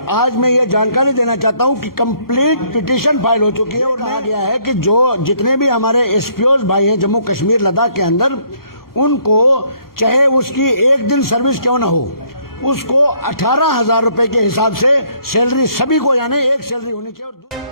आज मैं ये जानकारी देना चाहता हूं कि कंप्लीट पिटीशन फाइल हो चुकी है और कहा गया है कि जो जितने भी हमारे एसपीओज भाई हैं जम्मू कश्मीर लद्दाख के अंदर, उनको चाहे उसकी एक दिन सर्विस क्यों न हो, उसको 18,000 रुपए के हिसाब से सैलरी सभी को, यानी एक सैलरी होनी चाहिए।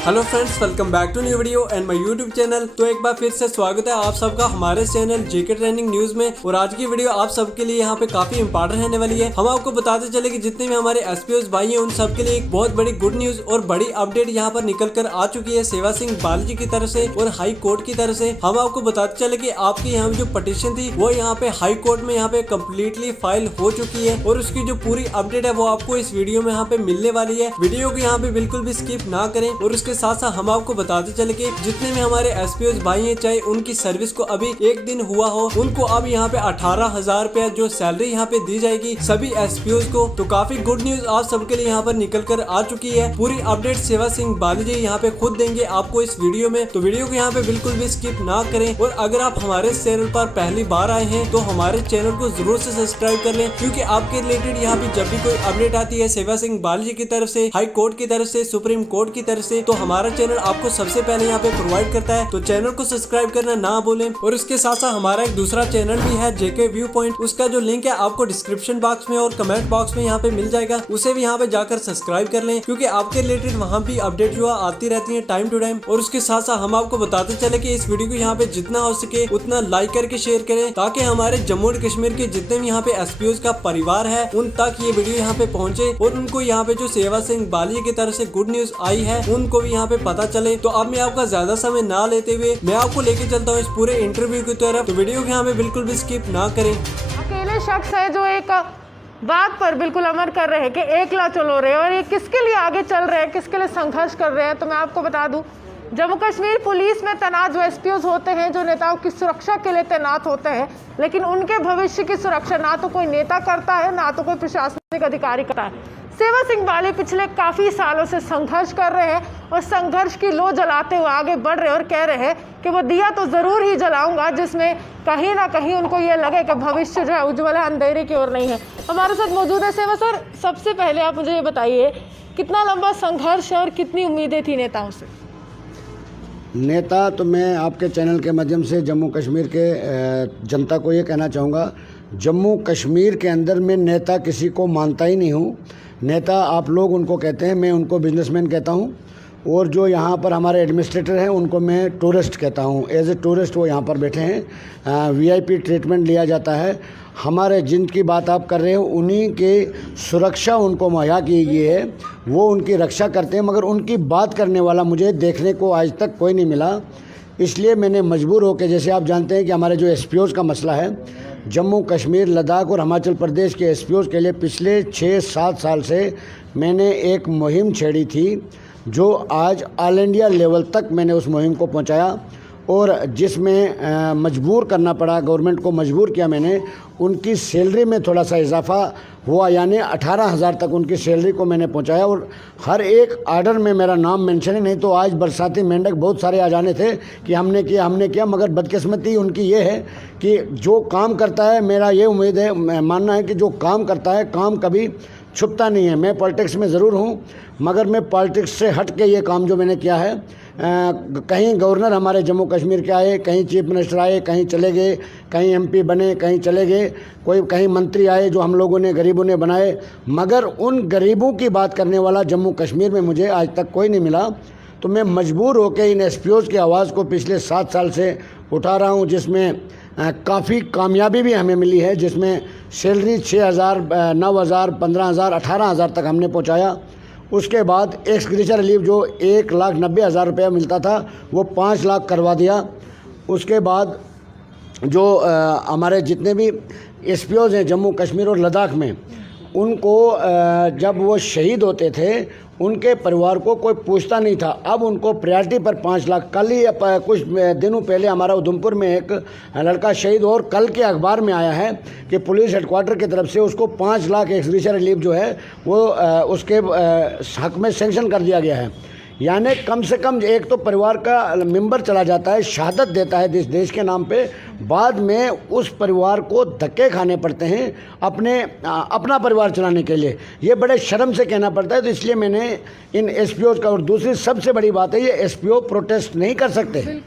Hello friends, welcome back to new video and my YouTube channel. तो एक बार फिर से स्वागत है आप सबका हमारे चैनल जेके ट्रेंडिंग न्यूज में। और आज की वीडियो आप सबके लिए यहाँ पे काफी इंपॉर्टेंट रहने वाली है। हम आपको बताते चले कि जितने भी हमारे एसपीओज भाई हैं उन सबके लिए एक बहुत बड़ी गुड न्यूज और बड़ी अपडेट यहाँ पर निकल कर आ चुकी है सेवा सिंह बालाजी की तरफ से और हाई कोर्ट की तरफ से। हम आपको बताते चले कि आपकी यहाँ जो पटिशन थी वो यहाँ पे हाई कोर्ट में यहाँ पे कम्प्लीटली फाइल हो चुकी है और उसकी जो पूरी अपडेट है वो आपको इस वीडियो में यहाँ पे मिलने वाली है। वीडियो को यहाँ पे बिल्कुल भी स्किप ना करें। और उसके साथ साथ हम आपको बताते चले कि जितने भी हमारे एसपीओज भाई हैं, चाहे उनकी सर्विस को अभी एक दिन हुआ हो, उनको अब यहाँ पे 18,000 रुपया जो सैलरी यहाँ पे दी जाएगी सभी एसपीओज को। तो काफी गुड न्यूज आप सबके लिए यहाँ पर निकल कर आ चुकी है। पूरी अपडेट सेवा सिंह बालाजी यहाँ पे खुद देंगे आपको इस वीडियो में। तो वीडियो को यहाँ पे बिल्कुल भी स्किप ना करें। और अगर आप हमारे चैनल पर पहली बार आए हैं तो हमारे चैनल को जरूर से सब्सक्राइब कर लें, क्योंकि आपके रिलेटेड यहाँ पे जब भी कोई अपडेट आती है सेवा सिंह बालाजी की तरफ से, हाई कोर्ट की तरफ से, सुप्रीम कोर्ट की तरफ से, तो हमारा चैनल आपको सबसे पहले यहाँ पे प्रोवाइड करता है। तो चैनल को सब्सक्राइब करना ना भूलें। और इसके साथ साथ हमारा एक दूसरा चैनल भी है जेके व्यू पॉइंट, उसका जो लिंक है आपको डिस्क्रिप्शन बॉक्स में और कमेंट बॉक्स में यहाँ पे मिल जाएगा। उसे भी यहाँ पे जाकर सब्सक्राइब कर लें, क्योंकि आपके रिलेटेड वहाँ भी अपडेट जो आती रहती है टाइम टू टाइम। और उसके साथ साथ हम आपको बताते चले कि इस वीडियो को यहाँ पे जितना हो सके उतना लाइक करके शेयर करें, ताकि हमारे जम्मू एंड कश्मीर के जितने भी यहाँ पे एसपीओज का परिवार है उन तक ये वीडियो यहाँ पे पहुँचे और उनको यहाँ पे जो सेवा सिंह बालाजी की तरफ से गुड न्यूज आई है उनको भी यहाँ पे पता चले। तो अब मैं आपका ज्यादा समय ना लेते हुए मैं आपको लेके चलता हूँ इस पूरे इंटरव्यू की तरफ। तो वीडियो के यहाँ पे बिल्कुल भी स्किप ना करें। अकेले शख्स है जो एक बात पर बिल्कुल अमल कर रहे हैं कि एकला चलो रहे, और ये किसके लिए आगे चल रहे हैं, किसके लिए संघर्ष कर रहे हैं। तो मैं आपको बता दूं, जम्मू कश्मीर पुलिस में तैनात जो एसपीओज होते हैं, जो नेताओं की सुरक्षा के लिए तैनात होते हैं, लेकिन उनके भविष्य की सुरक्षा ना तो कोई नेता करता है ना तो कोई प्रशासनिक अधिकारी करता है। सेवा सिंह बालाजी पिछले काफ़ी सालों से संघर्ष कर रहे हैं और संघर्ष की लो जलाते हुए आगे बढ़ रहे हैं और कह रहे हैं कि वो दिया तो ज़रूर ही जलाऊंगा जिसमें कहीं ना कहीं उनको ये लगे कि भविष्य जो है उज्ज्वल है, अंधेरे की ओर नहीं है। हमारे साथ मौजूद है सेवा सर। सबसे पहले आप मुझे ये बताइए, कितना लंबा संघर्ष है और कितनी उम्मीदें थी नेताओं से? नेता तो मैं आपके चैनल के माध्यम से जम्मू कश्मीर के जनता को ये कहना चाहूँगा, जम्मू कश्मीर के अंदर मैं नेता किसी को मानता ही नहीं हूँ। नेता आप लोग उनको कहते हैं, मैं उनको बिजनेसमैन कहता हूँ। और जो यहाँ पर हमारे एडमिनिस्ट्रेटर हैं उनको मैं टूरिस्ट कहता हूँ। एज ए टूरिस्ट वो यहाँ पर बैठे हैं, वीआईपी ट्रीटमेंट लिया जाता है। हमारे जिनकी बात आप कर रहे हो उन्हीं के सुरक्षा उनको मुहैया की गई है, वो उनकी रक्षा करते हैं, मगर उनकी बात करने वाला मुझे देखने को आज तक कोई नहीं मिला। इसलिए मैंने मजबूर होकर, जैसे आप जानते हैं कि हमारे जो एसपीओज का मसला है, जम्मू कश्मीर लद्दाख और हिमाचल प्रदेश के एसपीओज के लिए पिछले 6-7 साल से मैंने एक मुहिम छेड़ी थी, जो आज ऑल इंडिया लेवल तक मैंने उस मुहिम को पहुंचाया। और जिसमें मजबूर करना पड़ा, गवर्नमेंट को मजबूर किया मैंने, उनकी सैलरी में थोड़ा सा इजाफा हुआ, यानी 18,000 तक उनकी सैलरी को मैंने पहुंचाया। और हर एक आर्डर में मेरा नाम मेंशन है, नहीं तो आज बरसाती मेंढक बहुत सारे आ जाने थे कि हमने किया। मगर बदकिस्मती उनकी ये है कि जो काम करता है, मेरा ये उम्मीद है, मानना है कि जो काम करता है काम कभी छुपता नहीं है। मैं पॉलिटिक्स में ज़रूर हूँ, मगर मैं पॉलिटिक्स से हट के ये काम जो मैंने किया है, कहीं गवर्नर हमारे जम्मू कश्मीर के आए, कहीं चीफ मिनिस्टर आए, कहीं चले गए, कहीं एमपी बने, कहीं चले गए, कहीं मंत्री आए जो हम लोगों ने गरीबों ने बनाए, मगर उन गरीबों की बात करने वाला जम्मू कश्मीर में मुझे आज तक कोई नहीं मिला। तो मैं मजबूर होकर इन एसपीओज की आवाज़ को पिछले 7 साल से उठा रहा हूँ, जिसमें काफ़ी कामयाबी भी हमें मिली है, जिसमें सैलरी 6,000, 9,000, 15,000, 18,000 तक हमने पहुँचाया। उसके बाद एक्स ग्रेशियर रिलीफ जो 1,90,000 रुपया मिलता था वो 5 लाख करवा दिया। उसके बाद जो हमारे जितने भी एसपीओज हैं जम्मू कश्मीर और लद्दाख में, उनको जब वो शहीद होते थे उनके परिवार को कोई पूछता नहीं था। अब उनको प्रायोरिटी पर 5 लाख, कल ही कुछ दिनों पहले हमारा उधमपुर में एक लड़का शहीद, और कल के अखबार में आया है कि पुलिस हेडक्वार्टर की तरफ से उसको 5 लाख एक्स ग्रेशियर रिलीफ जो है वो उसके हक में सेंक्शन कर दिया गया है। यानी कम से कम एक तो परिवार का मेंबर चला जाता है, शहादत देता है देश के नाम पे, बाद में उस परिवार को धक्के खाने पड़ते हैं अपना परिवार चलाने के लिए। ये बड़े शर्म से कहना पड़ता है। तो इसलिए मैंने इन एसपीओ का, और दूसरी सबसे बड़ी बात है ये एसपीओ प्रोटेस्ट नहीं कर सकते।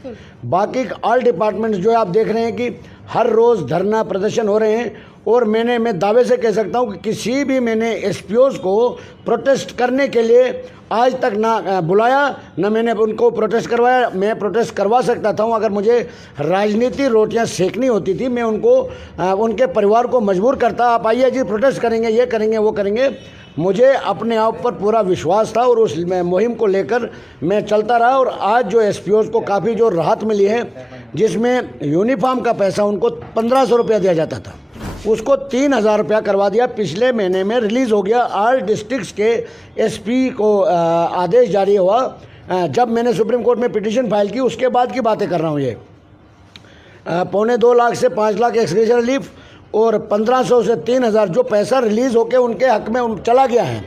बाकी ऑल डिपार्टमेंट्स जो आप देख रहे हैं कि हर रोज़ धरना प्रदर्शन हो रहे हैं, और मैं दावे से कह सकता हूं कि किसी भी मैंने एसपीओज़ को प्रोटेस्ट करने के लिए आज तक ना बुलाया, ना मैंने उनको प्रोटेस्ट करवाया। मैं प्रोटेस्ट करवा सकता था अगर मुझे राजनीति रोटियां सेकनी होती थी, मैं उनको उनके परिवार को मजबूर करता, आप आइए जी प्रोटेस्ट करेंगे, ये करेंगे, वो करेंगे। मुझे अपने आप पर पूरा विश्वास था और उस मुहिम को लेकर मैं चलता रहा। और आज जो एसपीओज़ को काफ़ी जो राहत मिली है, जिसमें यूनिफॉर्म का पैसा उनको 1500 रुपया दिया जाता था, उसको 3000 रुपया करवा दिया। पिछले महीने में रिलीज़ हो गया। ऑल डिस्ट्रिक्ट्स के एसपी को आदेश जारी हुआ। जब मैंने सुप्रीम कोर्ट में पिटीशन फाइल की उसके बाद की बातें कर रहा हूँ। ये 2.25 लाख से 5 लाख एक्सग्रेशन रिलीफ और 1500 से 3000 जो पैसा रिलीज़ होकर उनके हक में चला गया है।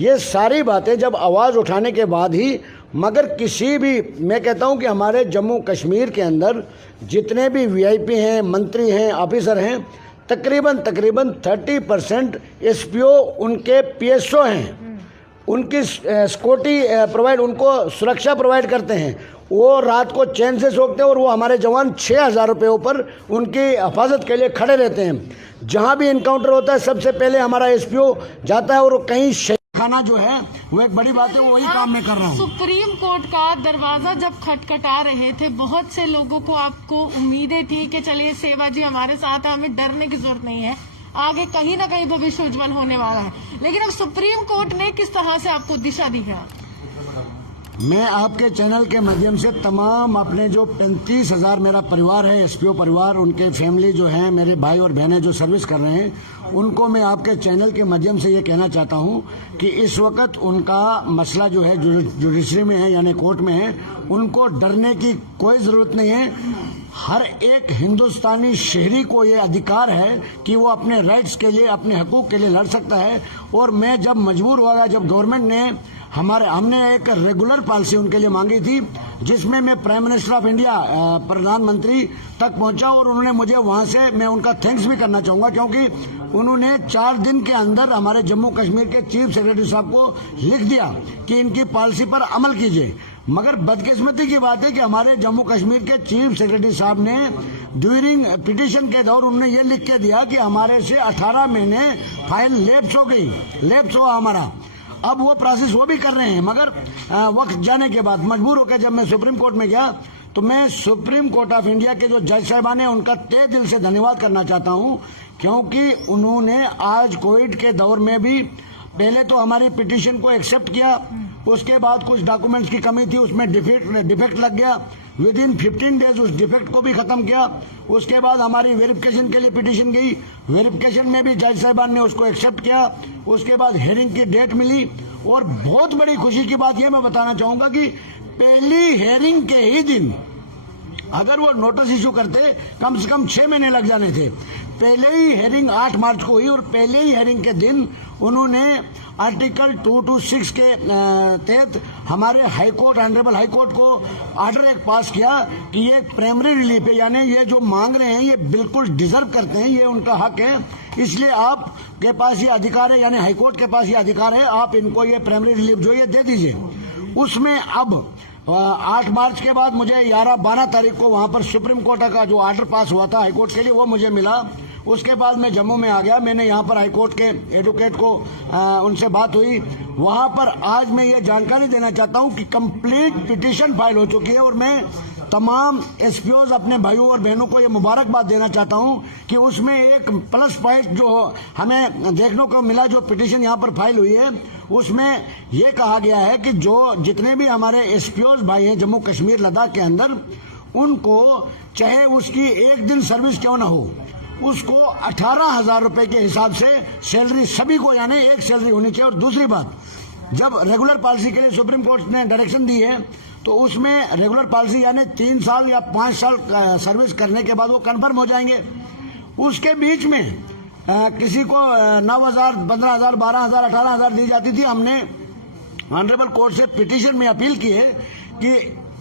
ये सारी बातें जब आवाज़ उठाने के बाद ही, मगर किसी भी, मैं कहता हूँ कि हमारे जम्मू कश्मीर के अंदर जितने भी वीआईपी हैं, मंत्री हैं, ऑफिसर हैं, तकरीबन 30% एसपीओ उनके पीएसओ हैं, उनकी सिक्योरिटी प्रोवाइड, उनको सुरक्षा प्रोवाइड करते हैं। वो रात को चैन से सोते हैं और वो हमारे जवान 6000 रुपये पर उनकी हिफाजत के लिए खड़े रहते हैं। जहाँ भी इनकाउंटर होता है सबसे पहले हमारा एसपीओ जाता है, और कहीं खाना जो है वो एक बड़ी बात है, वो वही काम मैं कर रहा हूँ। सुप्रीम कोर्ट का दरवाजा जब खटखटा रहे थे, बहुत से लोगों को आपको उम्मीदें थी कि चलिए सेवा जी हमारे साथ है, हमें डरने की जरूरत नहीं है, आगे कहीं ना कहीं भविष्य उज्जवल होने वाला है। लेकिन अब सुप्रीम कोर्ट ने किस तरह से आपको दिशा दी है? मैं आपके चैनल के माध्यम से तमाम अपने जो 35,000 मेरा परिवार है, एसपीओ परिवार, उनके फैमिली जो हैं, मेरे भाई और बहनें जो सर्विस कर रहे हैं, उनको मैं आपके चैनल के माध्यम से ये कहना चाहता हूँ कि इस वक्त उनका मसला जो है जुडिशरी में है, यानी कोर्ट में है, उनको डरने की कोई ज़रूरत नहीं है। हर एक हिंदुस्तानी शहरी को ये अधिकार है कि वो अपने राइट्स के लिए, अपने हकूक़ के लिए लड़ सकता है। और मैं जब मजबूर हुआ, जब गवर्नमेंट ने हमने एक रेगुलर पॉलिसी उनके लिए मांगी थी, जिसमें मैं प्राइम मिनिस्टर ऑफ इंडिया, प्रधानमंत्री तक पहुंचा, और उन्होंने मुझे वहां से, मैं उनका थैंक्स भी करना चाहूंगा, क्योंकि उन्होंने 4 दिन के अंदर हमारे जम्मू कश्मीर के चीफ सेक्रेटरी साहब को लिख दिया कि इनकी पॉलिसी पर अमल कीजिए। मगर बदकिस्मती की बात है कि हमारे जम्मू कश्मीर के चीफ सेक्रेटरी साहब ने ड्यूरिंग पिटीशन के दौर उन्होंने ये लिख के दिया कि हमारे से 18 महीने फाइल लैप्स हो गई, लैप्स हुआ हमारा। अब वो प्रोसेस वो भी कर रहे हैं, मगर वक्त जाने के बाद मजबूर होकर जब मैं सुप्रीम कोर्ट में गया, तो मैं सुप्रीम कोर्ट ऑफ इंडिया के जो जज साहिबान हैं उनका तहे दिल से धन्यवाद करना चाहता हूं, क्योंकि उन्होंने आज कोविड के दौर में भी पहले तो हमारी पिटीशन को एक्सेप्ट किया, उसके बाद कुछ डॉक्यूमेंट्स की कमी थी, उसमें डिफेक्ट लग गया, विद इन 15 डेज उस डिफेक्ट को भी खत्म किया। उसके बाद हमारी वेरिफिकेशन के लिए पिटीशन गई, वेरिफिकेशन में भी जज साहिबान ने उसको एक्सेप्ट किया। उसके बाद हियरिंग की डेट मिली, और बहुत बड़ी खुशी की बात यह मैं बताना चाहूंगा कि पहली हियरिंग के ही दिन अगर वो नोटिस इशू करते कम से कम 6 महीने लग जाने थे। पहले ही हियरिंग 8 मार्च को हुई, और पहले ही हियरिंग के दिन उन्होंने आर्टिकल 226 के तहत हमारे हाईकोर्ट, ऑनरेबल हाईकोर्ट को ऑर्डर एक पास किया कि ये प्राइमरी रिलीफ है, यानी ये जो मांग रहे हैं ये बिल्कुल डिजर्व करते हैं, ये उनका हक है, इसलिए आपके पास ये अधिकार है, यानी हाईकोर्ट के पास ये अधिकार है, आप इनको ये प्राइमरी रिलीफ जो ये दे दीजिए। उसमें अब 8 मार्च के बाद मुझे 11-12 तारीख को वहां पर सुप्रीम कोर्ट का जो ऑर्डर पास हुआ था हाईकोर्ट के लिए, वो मुझे मिला। उसके बाद मैं जम्मू में आ गया, मैंने यहाँ पर हाईकोर्ट के एडवोकेट को उनसे बात हुई, वहाँ पर आज मैं ये जानकारी देना चाहता हूँ कि कंप्लीट पिटीशन फाइल हो चुकी है। और मैं तमाम एसपीओज अपने भाइयों और बहनों को ये मुबारकबाद देना चाहता हूँ कि उसमें एक प्लस पॉइंट जो हमें देखने को मिला, जो पिटीशन यहाँ पर फाइल हुई है, उसमें यह कहा गया है कि जो जितने भी हमारे एसपीओज भाई हैं जम्मू कश्मीर लद्दाख के अंदर, उनको चाहे उसकी 1 दिन सर्विस क्यों ना हो, उसको 18,000 रुपए के हिसाब से सैलरी सभी को, यानी एक सैलरी होनी चाहिए। और दूसरी बात, जब रेगुलर पॉलिसी के लिए सुप्रीम कोर्ट ने डायरेक्शन दी है, तो उसमें रेगुलर पॉलिसी यानी 3 साल या 5 साल सर्विस करने के बाद वो कन्फर्म हो जाएंगे। उसके बीच में किसी को 9,000, 15,000, 12,000, 18,000 दी जाती थी। हमने ऑनरेबल कोर्ट से पिटीशन में अपील की है कि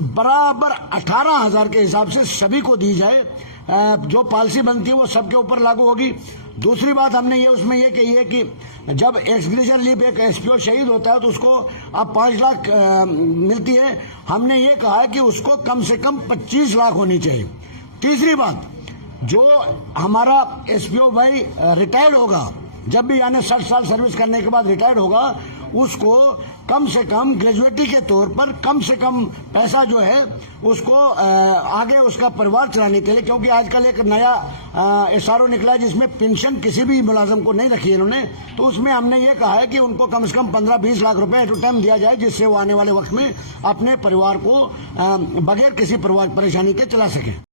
बराबर 18,000 के हिसाब से सभी को दी जाए। जो पॉलिसी बनती है वो सबके ऊपर लागू होगी। दूसरी बात हमने ये उसमें ये कही है कि जब एक्सग्रेशन लीव एक एसपीओ शहीद होता है तो उसको अब 5 लाख मिलती है। हमने ये कहा है कि उसको कम से कम 25 लाख होनी चाहिए। तीसरी बात, जो हमारा एसपीओ भाई रिटायर्ड होगा, जब भी यानी 60 साल सर्विस करने के बाद रिटायर्ड होगा, उसको कम से कम ग्रेजुएटी के तौर पर कम से कम पैसा जो है उसको आगे उसका परिवार चलाने के लिए, क्योंकि आजकल एक नया एसआरओ निकला है जिसमें पेंशन किसी भी मुलाजम को नहीं रखी है इन्होंने, तो उसमें हमने ये कहा है कि उनको कम से कम 15-20 लाख रुपए एट अ टाइम दिया जाए, जिससे वो आने वाले वक्त में अपने परिवार को बगैर किसी परेशानी के चला सके।